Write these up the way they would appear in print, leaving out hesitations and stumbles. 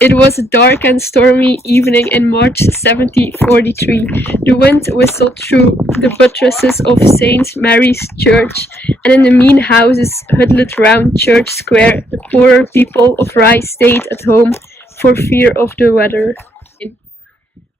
It was a dark and stormy evening in March 1743. The wind whistled through the buttresses of St. Mary's Church, and in the mean houses huddled round Church Square, the poorer people of Rye stayed at home for fear of the weather.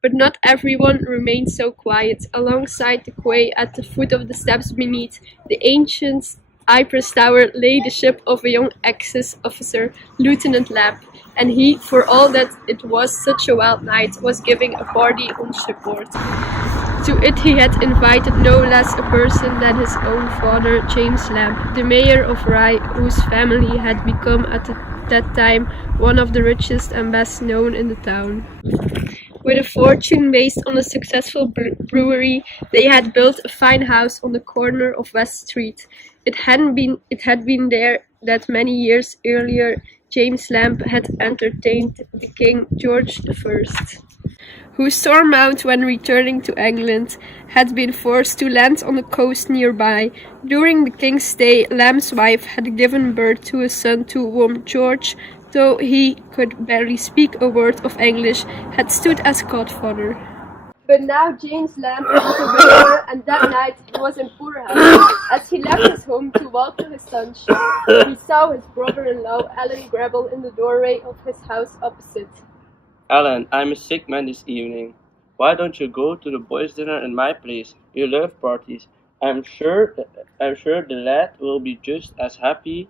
But not everyone remained so quiet. Alongside the quay, at the foot of the steps beneath the ancient Ypres Tower, lay the ship of a young excess officer, Lieutenant Lamb, and he, for all that it was such a wild night, was giving a party on shipboard. To it he had invited no less a person than his own father, James Lamb, the mayor of Rye, whose family had become at that time one of the richest and best known in the town. With a fortune based on a successful brewery, they had built a fine house on the corner of West Street. It had been there that many years earlier James Lamb had entertained the King George I, who Stormont, when returning to England, had been forced to land on the coast nearby. During the king's stay, Lamb's wife had given birth to a son to whom George, though he could barely speak a word of English, had stood as godfather. But now James Lamb was a widower, and that night he was in poor health. As he left his home to walk to his son's shop, he saw his brother-in-law, Alan Grable, in the doorway of his house opposite. Alan, I'm a sick man this evening. Why don't you go to the boys' dinner in my place? You love parties. I'm sure the lad will be just as happy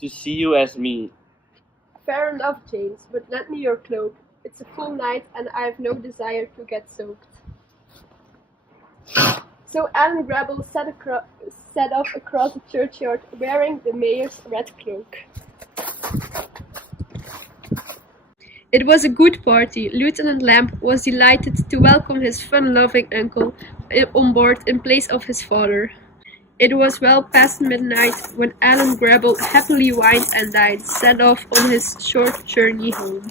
to see you as me. Fair enough, James, but lend me your cloak. It's a full night and I have no desire to get soaked. So Alan Grable set off across the churchyard wearing the mayor's red cloak. It was a good party. Lieutenant Lamb was delighted to welcome his fun-loving uncle on board in place of his father. It was well past midnight when Alan Grable, happily wined and dined, set off on his short journey home.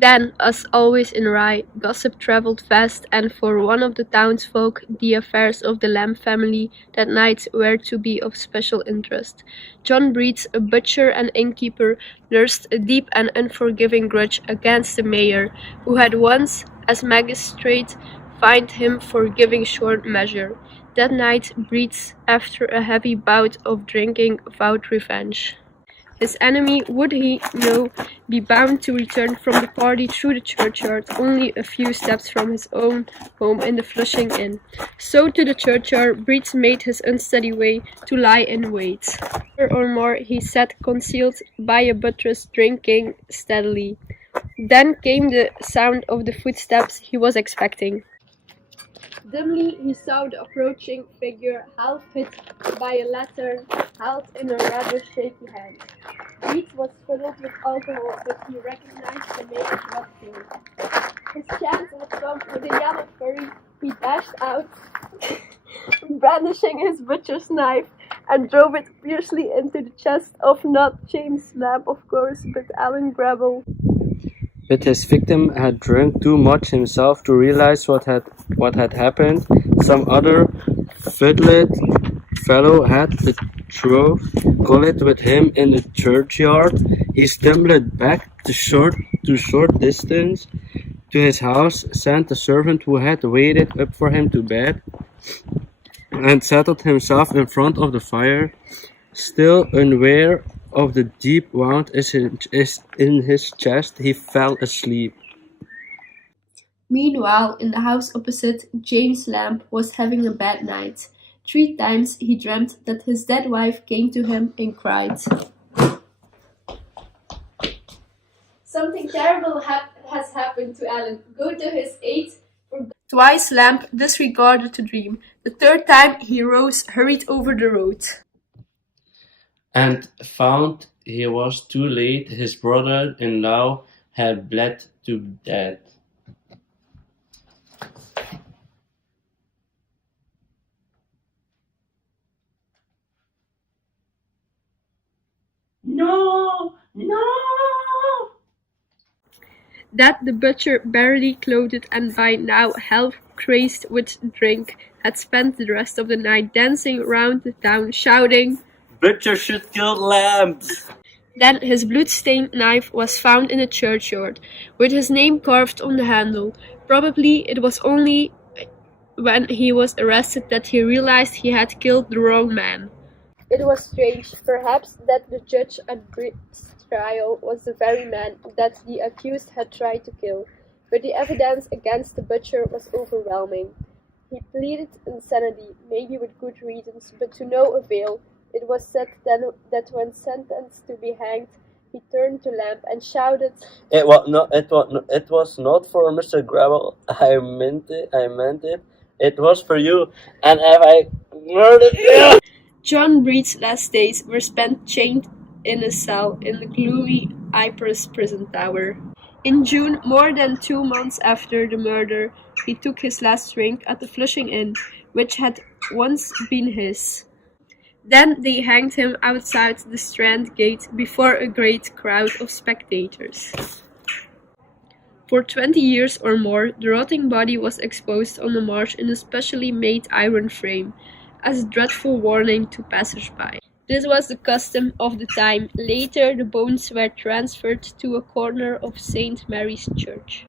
Then, as always in Rye, gossip travelled fast, and for one of the townsfolk, the affairs of the Lamb family that night were to be of special interest. John Breeds, a butcher and innkeeper, nursed a deep and unforgiving grudge against the mayor, who had once, as magistrate, fined him for giving short measure. That night, Breeds, after a heavy bout of drinking, vowed revenge. His enemy, would he know, be bound to return from the party through the churchyard, only a few steps from his own home in the Flushing Inn. So to the churchyard Breeds made his unsteady way, to lie in wait. Or more he sat concealed by a buttress, drinking steadily. Then came the sound of the footsteps he was expecting. Dimly he saw the approaching figure, half hid by a lantern held in a rather shaky hand. Breeds was filled with alcohol, but he recognized the mayor's red cloak. His chance had come with a yell of fury. He dashed out, brandishing his butcher's knife, and drove it fiercely into the chest of not James Lamb, of course, but Alan Grable. But his victim had drunk too much himself to realize what had happened. Some other fiddlet fellow had betrothed Colette with him in the churchyard. He stumbled back to short distance to his house, sent the servant who had waited up for him to bed, and settled himself in front of the fire, still unaware of the deep wound in his chest. He fell asleep. Meanwhile, in the house opposite, James Lamb was having a bad night. 3 times he dreamt that his dead wife came to him and cried. Something terrible has happened to Alan. Go to his aid. Twice Lamb disregarded the dream. The 3rd time he rose, hurried over the road. And found he was too late. His brother-in-law had bled to death. No! That the butcher, barely clothed and by now half-crazed with drink, had spent the rest of the night dancing round the town, shouting, Butcher should kill lambs! Then his blood-stained knife was found in a churchyard, with his name carved on the handle. Probably it was only when he was arrested that he realized he had killed the wrong man. It was strange, perhaps, that the judge at Britt's trial was the very man that the accused had tried to kill, but the evidence against the butcher was overwhelming. He pleaded insanity, maybe with good reasons, but to no avail. It was said then that when sentenced to be hanged, he turned to Lamb and shouted, It was not for Mr. Gravel. I meant it. I meant it. It was for you. And have I murdered you? John Breed's last days were spent chained in a cell in the gloomy Ypres prison tower. In June, more than 2 months after the murder, he took his last drink at the Flushing Inn, which had once been his. Then they hanged him outside the Strand Gate before a great crowd of spectators. For 20 years or more, the rotting body was exposed on the marsh in a specially made iron frame, as a dreadful warning to passers-by. This was the custom of the time. Later, the bones were transferred to a corner of St. Mary's Church.